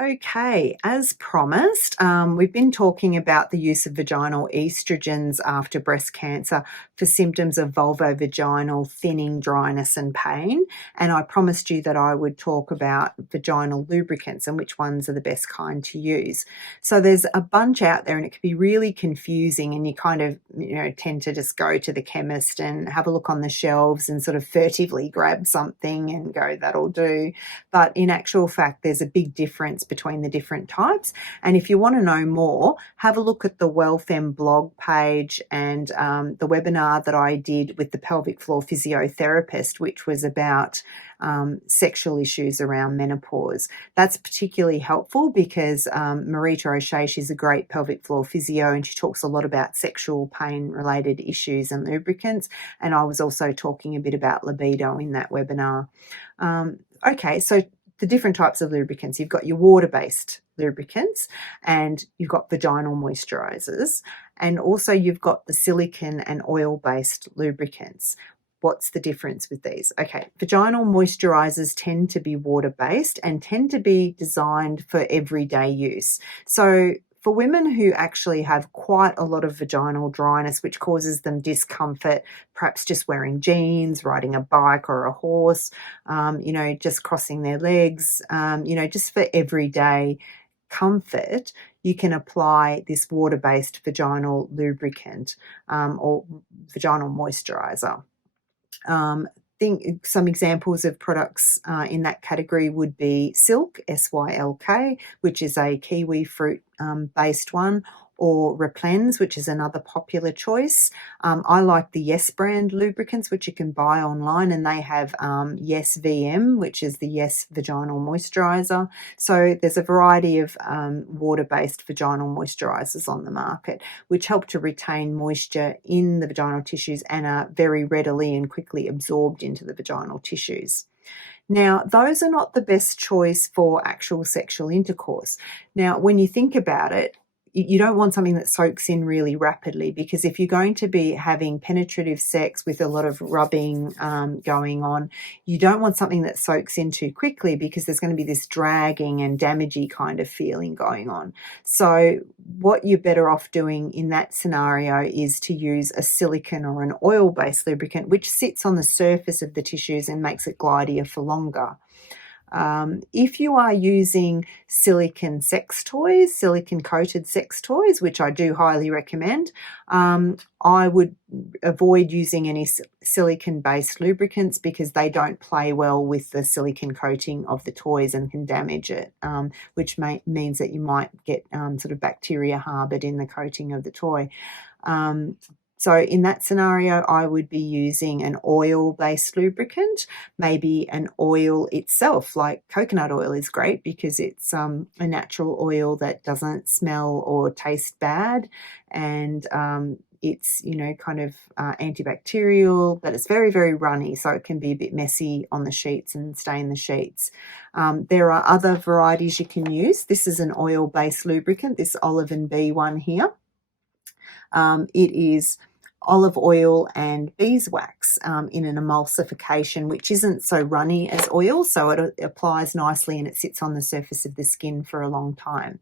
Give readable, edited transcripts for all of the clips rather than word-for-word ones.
Okay, as promised, we've been talking about the use of vaginal estrogens after breast cancer for symptoms of vulvovaginal thinning, dryness, and pain. And I promised you that I would talk about vaginal lubricants and which ones are the best kind to use. So there's a bunch out there, and it can be really confusing. And you kind of, tend to just go to the chemist and have a look on the shelves and sort of furtively grab something and go, that'll do. But in actual fact, there's a big difference between the different types. And if you want to know more, have a look at the WellFem blog page and the webinar that I did with the pelvic floor physiotherapist, which was about sexual issues around menopause. That's particularly helpful because Marita O'Shea, she's a great pelvic floor physio, and she talks a lot about sexual pain related issues and lubricants. And I was also talking a bit about libido in that webinar. Okay, so the different types of lubricants. You've got your water-based lubricants, and you've got vaginal moisturizers, and also you've got the silicone and oil-based lubricants. What's the difference with these? Okay, vaginal moisturizers tend to be water-based and tend to be designed for everyday use. So for women who actually have quite a lot of vaginal dryness, which causes them discomfort, perhaps just wearing jeans, riding a bike or a horse, just crossing their legs, just for everyday comfort, you can apply this water-based vaginal lubricant or vaginal moisturizer. Think some examples of products in that category would be Silk, SYLK, which is a kiwi fruit based one, or Replens, which is another popular choice. I like the Yes brand lubricants, which you can buy online, and they have Yes VM, which is the Yes vaginal moisturizer. So there's a variety of water-based vaginal moisturizers on the market, which help to retain moisture in the vaginal tissues and are very readily and quickly absorbed into the vaginal tissues. Now, those are not the best choice for actual sexual intercourse. Now, when you think about it, you don't want something that soaks in really rapidly, because if you're going to be having penetrative sex with a lot of rubbing going on, you don't want something that soaks in too quickly, because there's going to be this dragging and damagey kind of feeling going on. So what you're better off doing in that scenario is to use a silicone or an oil-based lubricant, which sits on the surface of the tissues and makes it glidier for longer. If you are using silicone sex toys, silicone coated sex toys, which I do highly recommend, I would avoid using any silicone based lubricants, because they don't play well with the silicone coating of the toys and can damage it, which means that you might get sort of bacteria harbored in the coating of the toy. So in that scenario, I would be using an oil-based lubricant, maybe an oil itself, like coconut oil is great because it's a natural oil that doesn't smell or taste bad, and it's, kind of antibacterial, but it's very, very runny, so it can be a bit messy on the sheets and stain the sheets. There are other varieties you can use. This is an oil-based lubricant, this Olive and Bee one here. It is olive oil and beeswax in an emulsification, which isn't so runny as oil, so it applies nicely and it sits on the surface of the skin for a long time.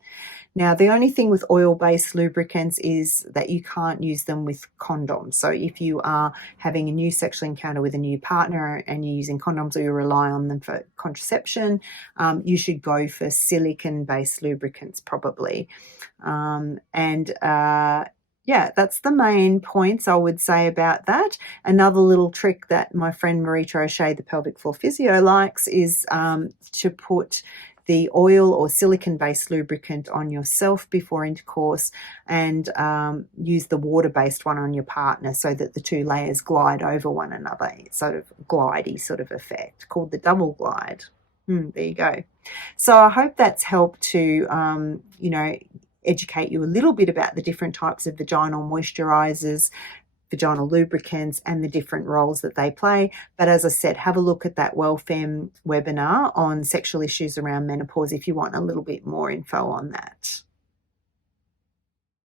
Now, the only thing with oil-based lubricants is that you can't use them with condoms. So if you are having a new sexual encounter with a new partner and you're using condoms, or you rely on them for contraception, you should go for silicone-based lubricants probably. Yeah, that's the main points I would say about that. Another little trick that my friend Marita O'Shea, the pelvic floor physio, likes is to put the oil or silicone-based lubricant on yourself before intercourse, and use the water-based one on your partner, so that the two layers glide over one another. It's sort of glidey sort of effect, called the double glide. There you go. So I hope that's helped to, educate you a little bit about the different types of vaginal moisturizers, vaginal lubricants, and the different roles that they play. But as I said, have a look at that WellFem webinar on sexual issues around menopause if you want a little bit more info on that.